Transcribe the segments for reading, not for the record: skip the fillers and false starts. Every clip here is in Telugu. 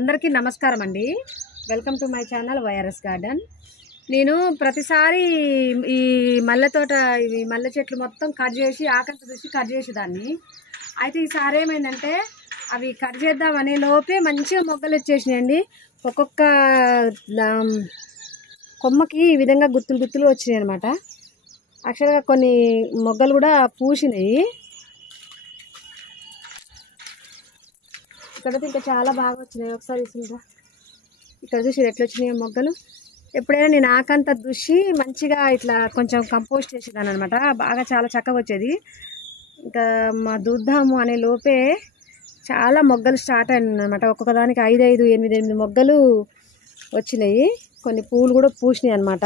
అందరికీ నమస్కారం అండి. Welcome to my channel YRS garden. నేను ప్రతిసారి ఈ మల్లె తోట ఇవి మల్లె చెట్లు మొత్తం కట్ చేసి ఆకంత చూసి కట్ చేసేదాన్ని. అయితే ఈసారి ఏమైందంటే అవి కట్ చేద్దామనే లోపే మంచిగా మొగ్గలు వచ్చేసినాయండి. ఒక్కొక్క కొమ్మకి ఈ విధంగా గుత్తులు గుత్తులు వచ్చినాయి అనమాట. యాక్చువల్గా కొన్ని మొగ్గలు కూడా పూసినాయి. ఇక్కడైతే ఇంకా చాలా బాగా వచ్చినాయి. ఒకసారి చూసిందా, ఇక్కడ చూసి ఎట్లా వచ్చినాయి మొగ్గలు. ఎప్పుడైనా నేను ఆకంతా చూసి మంచిగా ఇట్లా కొంచెం కంపోస్ట్ చేసేదాన్ని అనమాట. బాగా చాలా చక్కగా వచ్చేది. ఇంకా మా చూద్దాము అనే లోపే చాలా మొగ్గలు స్టార్ట్ అయినాయి అనమాట. ఒక్కొక్క దానికి 5, 5, 8, 8 మొగ్గలు వచ్చినాయి. కొన్ని పూలు కూడా పూసినాయి అనమాట.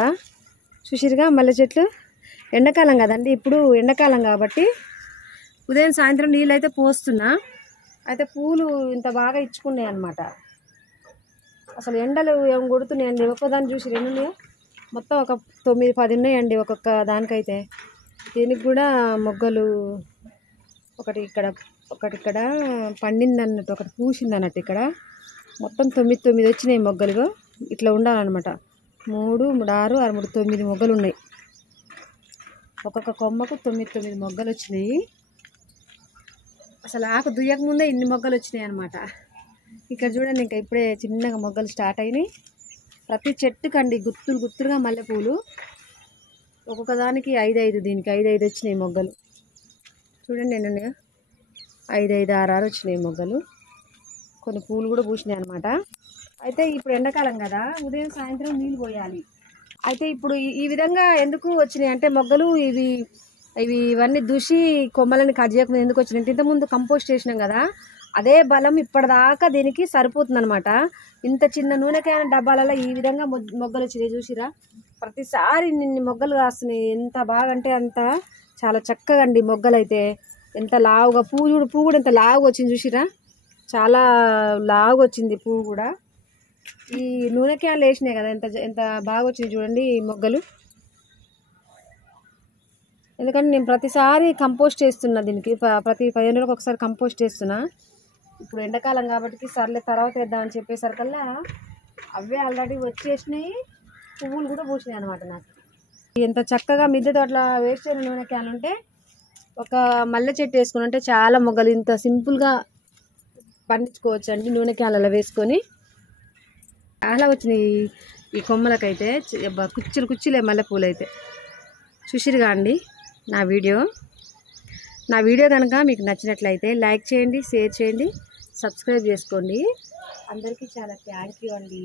చూసిరుగా మల్లె చెట్లు. ఎండాకాలం కదండి, ఇప్పుడు ఎండాకాలం కాబట్టి ఉదయం సాయంత్రం నీళ్ళు అయితే పోస్తున్నా. అయితే పూలు ఇంత బాగా ఇచ్చుకున్నాయి అన్నమాట. అసలు ఎండలు ఏం కొడుతున్నాయండి. ఒక్కొక్కదాన్ని చూసి 2 ఉన్నాయో, మొత్తం ఒక 9, 10 ఉన్నాయండి ఒక్కొక్క దానికైతే. దీనికి కూడా మొగ్గలు ఒకటి ఇక్కడ పండింది అన్నట్టు, ఒకటి పూసింది అన్నట్టు. ఇక్కడ మొత్తం 9 వచ్చినాయి మొగ్గలు. ఇట్లా ఉండాలన్నమాట. 3, 3, 6, 6, 3, 9 మొగ్గలు ఉన్నాయి. ఒక్కొక్క కొమ్మకు 9 మొగ్గలు వచ్చినాయి. అసలు ఆకు దుయ్యక ముందే ఇన్ని మొగ్గలు వచ్చినాయి అనమాట. ఇక్కడ చూడండి, ఇంకా ఇప్పుడే చిన్నగా మొగ్గలు స్టార్ట్ అయినాయి. ప్రతి చెట్టుకండి గుత్తులు గుత్తులుగా మల్లెపూలు. ఒక్కొక్క దానికి 5, 5, దీనికి 5, 5 వచ్చినాయి మొగ్గలు. చూడండి ఎన్ని ఉన్నాయో, 5, 5, 6, 6 వచ్చినాయి మొగ్గలు. కొన్ని పూలు కూడా పూసినాయి అనమాట. అయితే ఇప్పుడు ఎండాకాలం కదా, ఉదయం సాయంత్రం నీళ్ళు పోయాలి. అయితే ఇప్పుడు ఈ విధంగా ఎందుకు వచ్చినాయి అంటే మొగ్గలు ఇవన్నీ దూసి కొమ్మలని కట్ చేయకుండా ఎందుకు వచ్చినాయి. ఇంతకుముందు కంపోస్ట్ చేసినాం కదా, అదే బలం ఇప్పటిదాకా దీనికి సరిపోతుంది అనమాట. ఇంత చిన్న నూనెకాయ డబ్బాలలో ఈ విధంగా మొగ్గలు వచ్చినాయి. చూసిరా, ప్రతిసారి నిన్ను మొగ్గలు కాస్తున్నాయి. ఎంత బాగా అంటే అంత చాలా చక్కగా అండి మొగ్గలు అయితే. ఎంత లావుగా పువ్వు కూడా ఎంత లావుగా వచ్చింది. చూసిరా, చాలా లావుగా వచ్చింది పువ్వు కూడా. ఈ నూనెకాయలు వేసినాయి కదా, ఎంత బాగా వచ్చింది చూడండి ఈ మొగ్గలు. ఎందుకంటే నేను ప్రతిసారి కంపోస్ట్ చేస్తున్నా దీనికి. ప్రతి 15 రోజులకు ఒకసారి కంపోస్ట్ చేస్తున్నా. ఇప్పుడు ఎండాకాలం కాబట్టి సర్లే తర్వాత వేద్దామని చెప్పేసరికల్లా అవే ఆల్రెడీ వచ్చేసినాయి. పువ్వులు కూడా పూసినాయి అనమాట. నాకు ఎంత చక్కగా మిద్దె తోటలో వేస్ట్ అయిన నూనెకాయలు ఉంటే ఒక మల్లె చెట్టు వేసుకుని అంటే చాలా మొగ్గలు ఇంత సింపుల్గా పండించుకోవచ్చు అండి. నూనెకాయలలో వేసుకొని చాలా వచ్చినాయి ఈ కొమ్మలకైతే. కుచ్చులే మల్లెపూలు అయితే. చూసిరుగా అండి నా వీడియో కనుక మీకు నచ్చినట్లయితే లైక్ చేయండి, షేర్ చేయండి, సబ్స్క్రైబ్ చేసుకోండి. అందరికీ చాలా థ్యాంక్ యూ అండి.